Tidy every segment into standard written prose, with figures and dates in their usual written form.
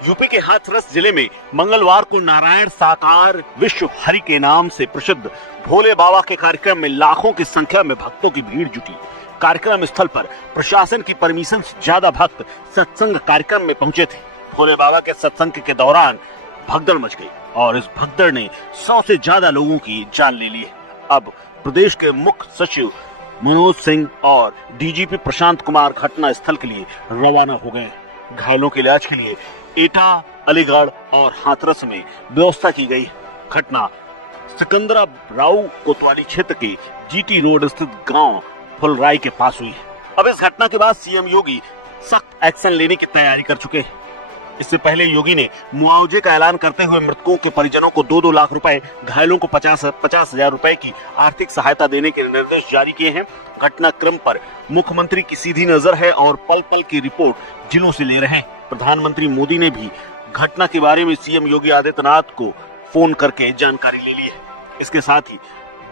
UP के हाथरस जिले में मंगलवार को नारायण साकार विश्व हरि के नाम से प्रसिद्ध भोले बाबा के कार्यक्रम में लाखों की संख्या में भक्तों की भीड़ जुटी। कार्यक्रम स्थल पर प्रशासन की परमिशन से ज्यादा भक्त सत्संग कार्यक्रम में पहुंचे थे। भोले बाबा के सत्संग के दौरान भगदड़ मच गई और इस भगदड़ ने 100 से ज्यादा लोगों की जान ले ली। अब प्रदेश के मुख्य सचिव मनोज सिंह और डीजीपी प्रशांत कुमार घटना स्थल के लिए रवाना हो गए। घायलों के इलाज के लिए एटा, अलीगढ़ और हाथरस में व्यवस्था की गई। घटना सिकंदरा राव कोतवाली क्षेत्र के जीटी रोड स्थित गांव फुलराई के पास हुई। अब इस घटना के बाद सीएम योगी सख्त एक्शन लेने की तैयारी कर चुके हैं। इससे पहले योगी ने मुआवजे का ऐलान करते हुए मृतकों के परिजनों को 2-2 लाख रुपए, घायलों को 50 हजार रुपए की आर्थिक सहायता देने के निर्देश जारी किए हैं। घटनाक्रम पर मुख्यमंत्री की सीधी नजर है और पल पल की रिपोर्ट जिलों से ले रहे हैं। प्रधानमंत्री मोदी ने भी घटना के बारे में सीएम योगी आदित्यनाथ को फोन करके जानकारी ले ली है। इसके साथ ही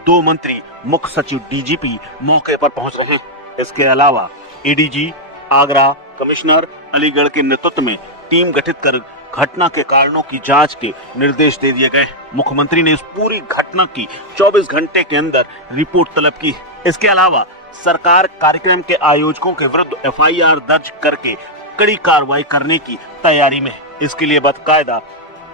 2 मंत्री, मुख्य सचिव, डीजीपी मौके पर पहुंच रहे हैं। इसके अलावा एडीजी, आगरा कमिश्नर, अलीगढ़ के नेतृत्व में टीम गठित कर घटना के कारणों की जांच के निर्देश दे दिए गए। मुख्यमंत्री ने इस पूरी घटना की 24 घंटे के अंदर रिपोर्ट तलब की। इसके अलावा सरकार कार्यक्रम के आयोजकों के विरुद्ध एफआईआर दर्ज करके कड़ी कार्रवाई करने की तैयारी में है। इसके लिए बाकायदा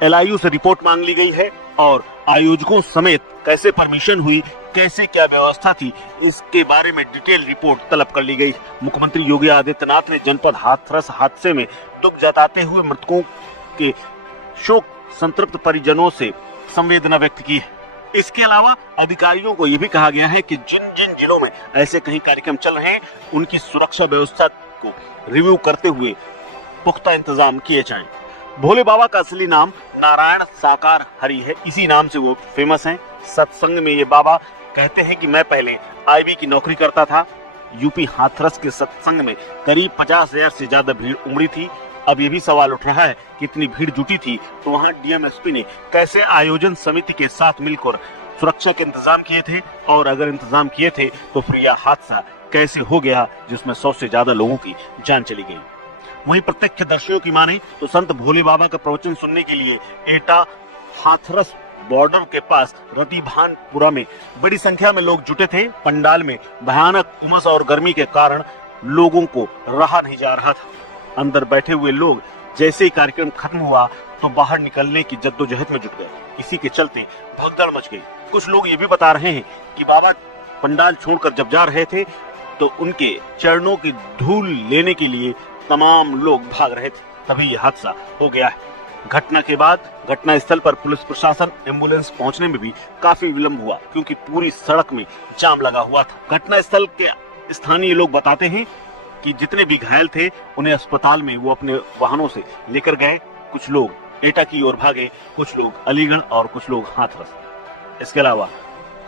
एलआईयू से रिपोर्ट मांग ली गई है और आयोजकों समेत कैसे परमिशन हुई, कैसे क्या व्यवस्था थी, इसके बारे में डिटेल रिपोर्ट तलब कर ली गई। मुख्यमंत्री योगी आदित्यनाथ ने जनपद हाथरस हादसे में दुख जताते हुए मृतकों के शोक संतृप्त परिजनों से संवेदना व्यक्त की है। इसके अलावा अधिकारियों को यह भी कहा गया है कि जिन जिन जिलों में ऐसे कहीं कार्यक्रम चल रहे हैं उनकी सुरक्षा व्यवस्था को रिव्यू करते हुए पुख्ता इंतजाम किए जाएं। भोले बाबा का असली नाम नारायण साकार हरि है। इसी नाम से वो फेमस हैं। सत्संग में ये बाबा कहते हैं कि मैं पहले आईबी की नौकरी करता था। यूपी हाथरस के सत्संग में करीब 50,000 से ज्यादा भीड़ उमड़ी थी। अब ये भी सवाल उठ रहा है कि इतनी भीड़ जुटी थी तो वहाँ डीएमएसपी ने कैसे आयोजन समिति के साथ मिलकर सुरक्षा के इंतजाम किए थे, और अगर इंतजाम किए थे तो फिर यह हादसा कैसे हो गया जिसमें 100 से ज्यादा लोगों की जान चली गई। वहीं प्रत्यक्षदर्शियों की माने तो संत भोले बाबा का प्रवचन सुनने के लिए एटा हाथरस बॉर्डर के पास रतिभानपुरा में बड़ी संख्या में लोग जुटे थे। पंडाल में भयानक उमस और गर्मी के कारण लोगों को रहा नहीं जा रहा था। अंदर बैठे हुए लोग जैसे ही कार्यक्रम खत्म हुआ तो बाहर निकलने की जद्दोजहद में जुट गए। इसी के चलते भगदड़ मच गई। कुछ लोग ये भी बता रहे हैं कि बाबा पंडाल छोड़कर जब जा रहे थे तो उनके चरणों की धूल लेने के लिए तमाम लोग भाग रहे थे, तभी यह हादसा हो गया है। घटना के बाद घटना स्थल पर पुलिस प्रशासन, एम्बुलेंस पहुंचने में भी काफी विलंब हुआ क्योंकि पूरी सड़क में जाम लगा हुआ था। घटना स्थल के स्थानीय लोग बताते हैं कि जितने भी घायल थे उन्हें अस्पताल में वो अपने वाहनों से लेकर गए। कुछ लोग एटा की ओर भागे, कुछ लोग अलीगढ़ और कुछ लोग हाथरस। इसके अलावा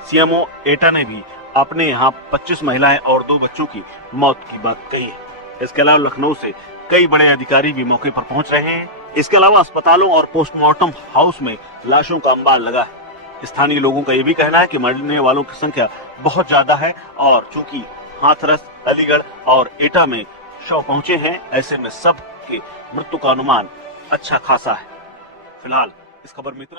सीएमओ एटा ने भी अपने यहाँ 25 महिलाएं और 2 बच्चों की मौत की बात कही है। इसके अलावा लखनऊ से कई बड़े अधिकारी भी मौके पर पहुंच रहे हैं। इसके अलावा अस्पतालों और पोस्टमार्टम हाउस में लाशों का अंबार लगा है। स्थानीय लोगों का यह भी कहना है कि मरने वालों की संख्या बहुत ज्यादा है और चूंकि हाथरस, अलीगढ़ और एटा में शव पहुंचे हैं, ऐसे में सब के मृत्यु का अनुमान अच्छा खासा है। फिलहाल इस खबर में इतना।